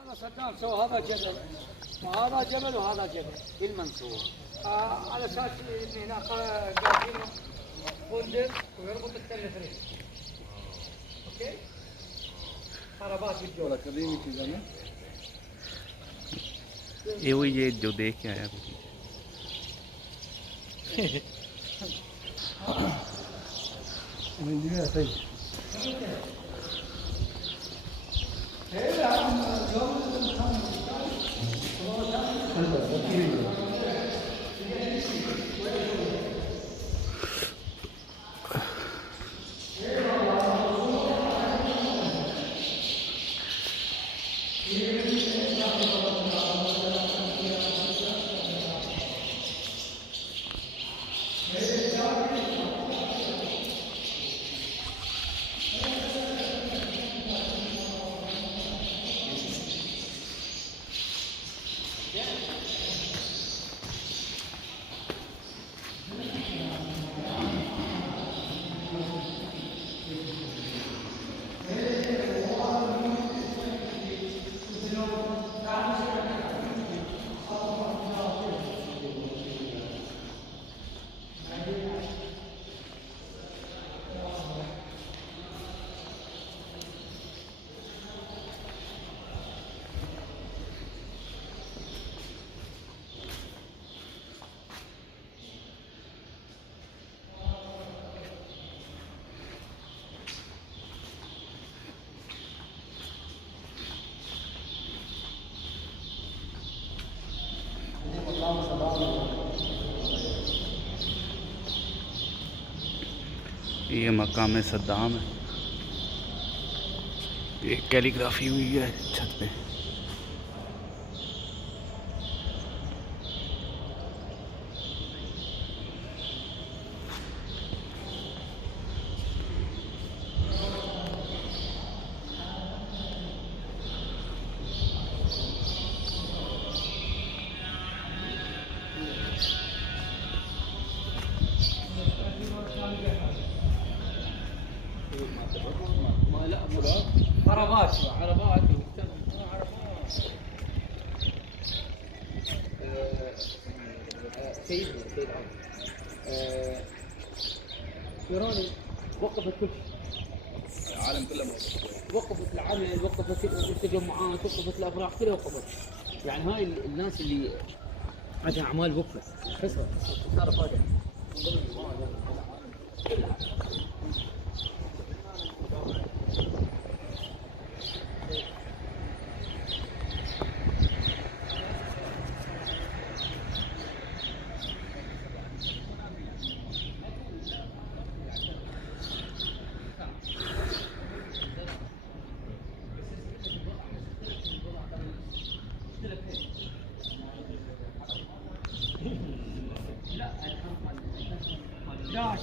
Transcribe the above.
هذا صدام سوى هذا جبل وهذا جبل وهذا جبل بالمنصور على اساس ان هناك قاعدين فندق ويربط التل ثري. اوكي خرابات بالجو قديمي كذا ना ये वही ये जो देख के आया नहीं ऐसा ही ये मकाम सद्दाम है। ये कैलीग्राफी हुई है छत पे। خرابات سيد ايراني وقفت كل شيء، العالم كله وقفت العمل، وقفت التجمعات، وقفت الافراح، كلها وقفت. يعني هاي الناس اللي عندها اعمال وقفت، خساره فادحه. لا